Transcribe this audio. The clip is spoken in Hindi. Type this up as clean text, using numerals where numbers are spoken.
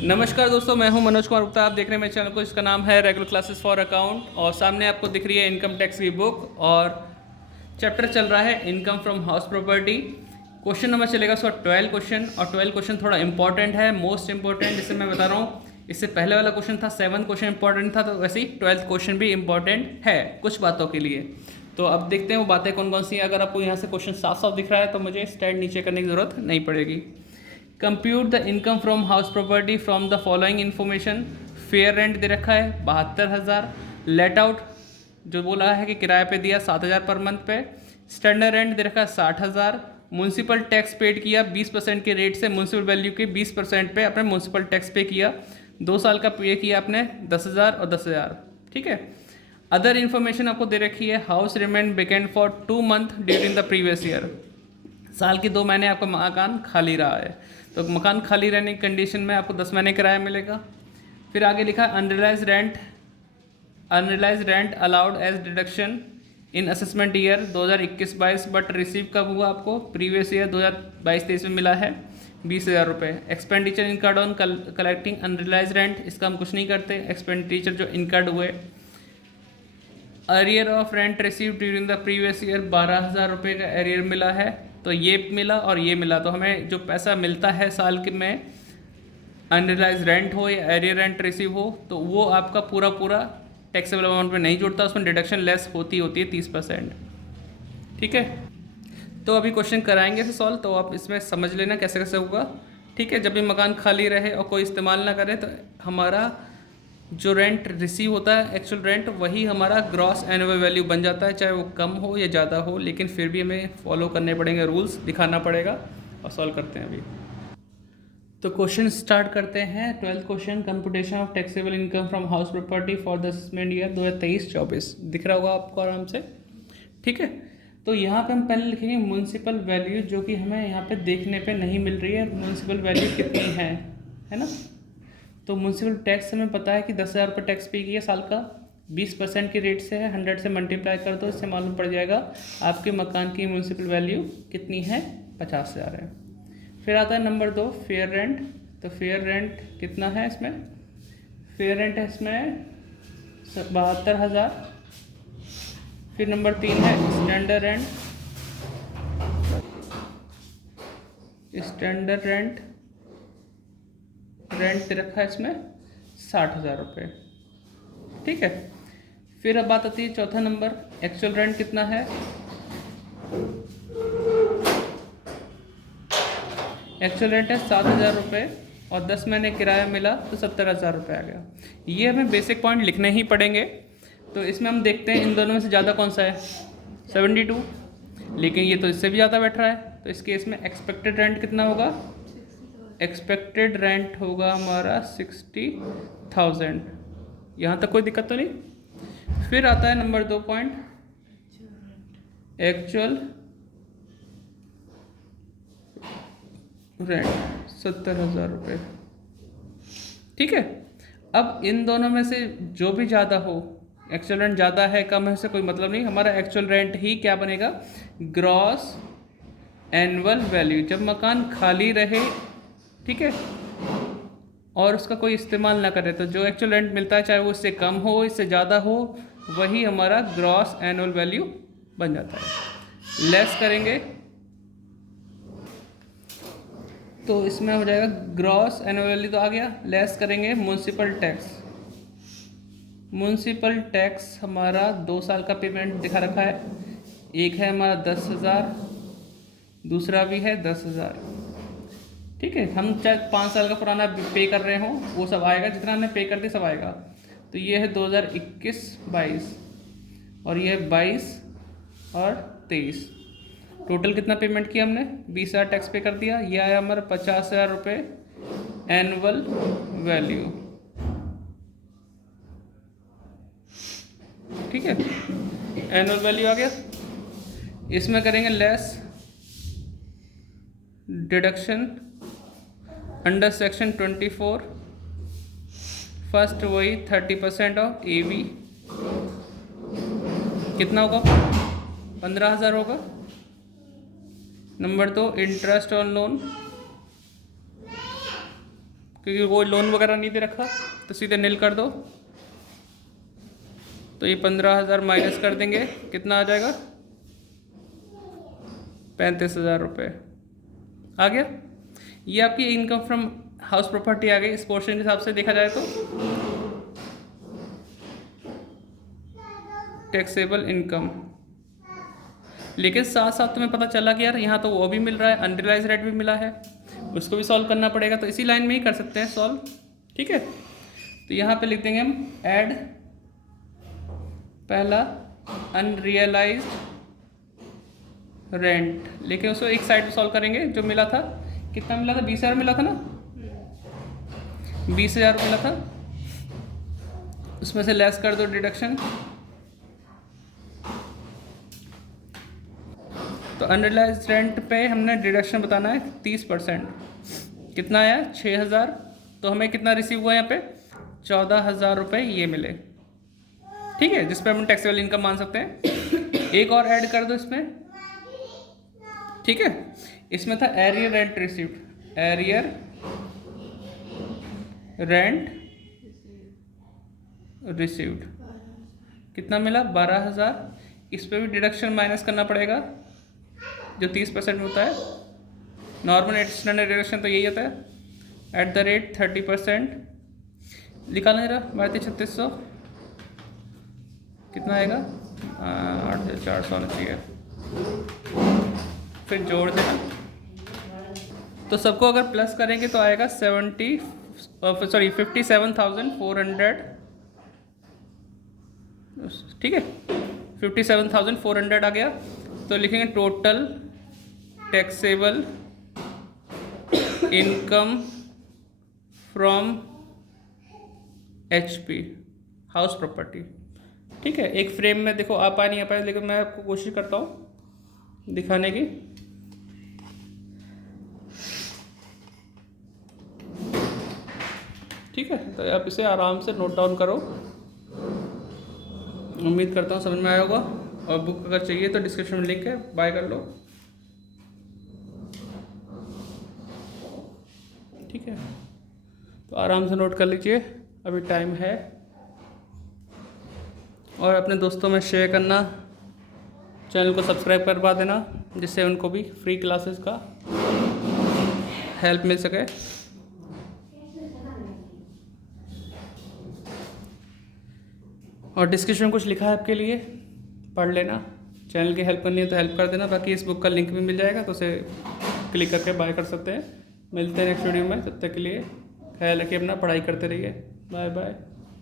नमस्कार दोस्तों, मैं हूं मनोज कुमार गुप्ता। आप देख रहे हैं मेरे चैनल को, इसका नाम है रेगुलर क्लासेस फॉर अकाउंट। और सामने आपको दिख रही है इनकम टैक्स की बुक और चैप्टर चल रहा है income from house property. Question number चलेगा उसका 12 क्वेश्चन, और 12 क्वेश्चन थोड़ा इंपॉर्टेंट है, मोस्ट इंपॉर्टेंट, जिसे मैं बता रहा हूँ। इससे पहले वाला क्वेश्चन था 7 क्वेश्चन इंपॉर्टेंट था, तो वैसे ही 12th क्वेश्चन भी इंपॉर्टेंट है कुछ बातों के लिए। तो अब देखते हैं वो बातें कौन कौन सी हैं। अगर आपको यहाँ से क्वेश्चन साफ साफ दिख रहा है तो मुझे स्लाइड नीचे करने की ज़रूरत नहीं पड़ेगी। Compute the income from house property from the following information. Fair rent दे रखा है 72,000। लेट आउट जो बोला है कि किराए पे दिया 7,000 पर मंथ पे। स्टैंडर्ड रेंट दे रखा है 60,000। म्यूनसिपल टैक्स पेड किया 20% के रेट से, म्यूनसिपल वैल्यू के 20% पे आपने म्यूनसिपल टैक्स पे किया। 2 साल का पे किया आपने 10,000 और 10,000। ठीक है। अदर इन्फॉर्मेशन आपको दे रखी है। House remain vacant for 2 month during the previous year. साल के 2 महीने आपका मकान खाली रहा है, तो मकान खाली रहने की कंडीशन में आपको 10 महीने किराया मिलेगा। फिर आगे लिखा है unrealise rent allowed as deduction in assessment year 2021-22, but receive कब हुआ आपको? प्रीवियस ईयर 2022-23 में मिला है 20,000 रुपये। Expenditure incurred on collecting unrealise rent, इसका हम कुछ नहीं करते। एक्सपेंडिचर जो इनकर्ड हुए। Arrear of rent receive during the previous year 12,000 रुपये का एरियर मिला है, तो ये मिला और ये मिला, तो हमें जो पैसा मिलता है साल के में, अनरियलाइज रेंट हो या एरियर रेंट रिसीव हो, तो वो आपका पूरा पूरा टैक्सेबल अमाउंट में नहीं जुड़ता, उसमें डिडक्शन लेस होती है 30%। ठीक है। तो अभी क्वेश्चन कराएंगे इसे सॉल्व, तो आप इसमें समझ लेना कैसे कैसे होगा। ठीक है। जब भी मकान खाली रहे और कोई इस्तेमाल ना करे, तो हमारा जो रेंट रिसीव होता है एक्चुअल रेंट, वही हमारा ग्रॉस एनुअल वैल्यू बन जाता है, चाहे वो कम हो या ज़्यादा हो, लेकिन फिर भी हमें फॉलो करने पड़ेंगे रूल्स, दिखाना पड़ेगा। और सॉल्व करते हैं अभी। तो क्वेश्चन स्टार्ट करते हैं। 12th question, computation of taxable income from house property for the assessment year 2023-24। दिख रहा होगा आपको आराम से। ठीक है। तो यहाँ पे हम पहले लिखेंगे म्यूनसिपल वैल्यू, जो कि हमें यहाँ पे देखने पे नहीं मिल रही है। म्यूनसिपल वैल्यू कितनी है ना? तो म्यूनसिपल टैक्स हमें पता है कि 10,000 रुपये टैक्स पे किया साल का, 20% के रेट से है, 100 से मल्टीप्लाई कर दो, इससे मालूम पड़ जाएगा आपके मकान की म्यूनसिपल वैल्यू कितनी है, 50,000 है। फिर आता है नंबर 2, फेयर रेंट। तो फेयर रेंट कितना है इसमें? फेयर रेंट है इसमें 72,000। फिर नंबर 3 है स्टैंडर्ड रेंट। स्टैंडर्ड रेंट दे रखा है इसमें 60,000 रुपये। ठीक है। फिर अब बात आती है चौथा नंबर, एक्चुअल रेंट कितना है? एक्चुअल रेंट है 7,000 रुपये, और 10 महीने किराया मिला तो 70,000 रुपये आ गया। ये हमें बेसिक पॉइंट लिखने ही पड़ेंगे। तो इसमें हम देखते हैं इन दोनों में से ज़्यादा कौन सा है, 72, लेकिन ये तो इससे भी ज़्यादा बैठ रहा है। तो इस केस में एक्सपेक्टेड रेंट कितना होगा? एक्सपेक्टेड रेंट होगा हमारा 60,000। यहाँ तक कोई दिक्कत तो नहीं। फिर आता है नंबर 2 पॉइंट, एक्चुअल रेंट 70,000 रुपये। ठीक है। अब इन दोनों में से जो भी ज़्यादा हो, एक्चुअल रेंट ज़्यादा है कम है, से कोई मतलब नहीं, हमारा एक्चुअल रेंट ही क्या बनेगा? Gross annual value. जब मकान खाली रहे, ठीक है, और उसका कोई इस्तेमाल ना करे, तो जो एक्चुअल रेंट मिलता है, चाहे वो इससे कम हो इससे ज़्यादा हो, वही हमारा ग्रॉस एनुअल वैल्यू बन जाता है। लेस करेंगे तो इसमें हो जाएगा ग्रॉस एनुअल वैल्यू तो आ गया, लेस करेंगे म्यूनसिपल टैक्स। म्यूनसिपल टैक्स हमारा 2 साल का पेमेंट दिखा रखा है। एक है हमारा 10,000, दूसरा भी है 10,000। ठीक है। हम चाहे 5 साल का पुराना पे कर रहे हों, वो सब आएगा, जितना हमने पे कर दिया सब आएगा। तो ये है 2021-22, और ये है 22 और 23। टोटल कितना पेमेंट किया हमने? 20,000 टैक्स पे कर दिया। ये आया हमारा 50,000 रुपये एनुअल वैल्यू। ठीक है। एनुअल वैल्यू आ गया। इसमें करेंगे less deduction under section 24, first वही 30% ऑफ AB, कितना होगा? 15,000 होगा। नंबर 2, इंटरेस्ट ऑन लोन क्योंकि कोई लोन वगैरह नहीं दे रखा, तो सीधे नील कर दो। तो ये 15,000 माइनस कर देंगे, कितना आ जाएगा? 35,000 रुपये आ गया। ये आपकी इनकम फ्रॉम हाउस प्रॉपर्टी आ गई। इस पोर्शन के हिसाब से देखा जाए तो टैक्सेबल इनकम, लेकिन साथ साथ तुम्हें पता चला कि यार यहाँ तो वो भी मिल रहा है, अनरियलाइज रेट भी मिला है, उसको भी सॉल्व करना पड़ेगा। तो इसी लाइन में ही कर सकते हैं सॉल्व, ठीक है। तो यहाँ पे लिख देंगे हम ऐड पहला अनरियलाइज्ड रेंट, लेकिन उसको एक साइड पे सॉल्व करेंगे। जो मिला था, कितना मिला था? 20,000 मिला था ना, 20,000 मिला था, उसमें से लेस कर दो डिडक्शन। तो अनरियलाइज रेंट पे हमने डिडक्शन बताना है 30%। कितना आया? 6,000। तो हमें कितना रिसीव हुआ यहाँ पे? 14,000 रुपये ये मिले, ठीक है, जिस पे हम टैक्सेबल इनकम मान सकते हैं। एक और ऐड कर दो इसमें, ठीक है। इसमें था arrear rent received, arrear rent received कितना मिला? 12,000। इस पे भी डिडक्शन माइनस करना पड़ेगा, जो 30% होता है। नॉर्मल स्टैंडर्ड डिडक्शन तो यही होता है, एट द रेट 30%। निकालना जरा 32,600 कितना आएगा? 8,400 आना चाहिए, फिर जोड़ देना। तो सबको अगर प्लस करेंगे तो आएगा 57,400, ठीक है, 57,400 आ गया। तो लिखेंगे total taxable income from HP house property, ठीक है। एक फ्रेम में देखो आ पाए नहीं आ पाए, लेकिन मैं आपको कोशिश करता हूँ दिखाने की। ठीक है, तो आप इसे आराम से नोट डाउन करो। उम्मीद करता हूँ समझ में आया होगा। और बुक अगर चाहिए तो डिस्क्रिप्शन में लिंक है, बाय कर लो, ठीक है। तो आराम से नोट कर लीजिए, अभी टाइम है। और अपने दोस्तों में शेयर करना, चैनल को सब्सक्राइब करवा देना, जिससे उनको भी फ्री क्लासेस का हेल्प मिल सके। और डिस्क्रिप्शन में कुछ लिखा है आपके लिए, पढ़ लेना। चैनल की हेल्प करनी है तो हेल्प कर देना। बाकी इस बुक का लिंक भी मिल जाएगा, तो उसे क्लिक करके बाय कर सकते हैं। मिलते हैं नेक्स्ट वीडियो में, तब तक के लिए ख्याल रखिए अपना, पढ़ाई करते रहिए। Bye bye.